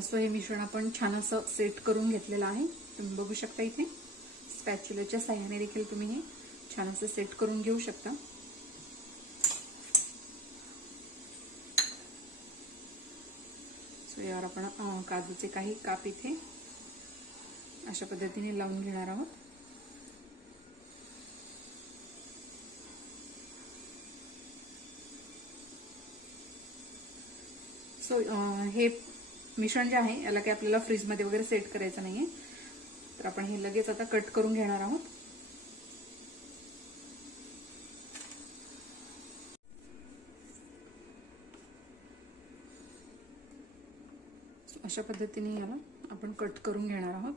So हे मिश्रण आपण छान असं सेट करून घेतलेलं आहे. तुम्ही बघू शकता इथे स्पॅच्युलाच्या साह्याने देखील तुम्ही हे छान असं सेट करून घेऊ शकता. सो यावर आपण काजूचे काही काप इथे अशा पद्धतीने लावून घेणार आहोत. सो हे मिश्रण जे आहे याला काही आपल्याला फ्रीजमध्ये वगैरे सेट करायचं नाहीये, तर आपण हे लगेच आता कट करून घेणार आहोत. अशा पद्धतीने याला आपण कट करून घेणार आहोत.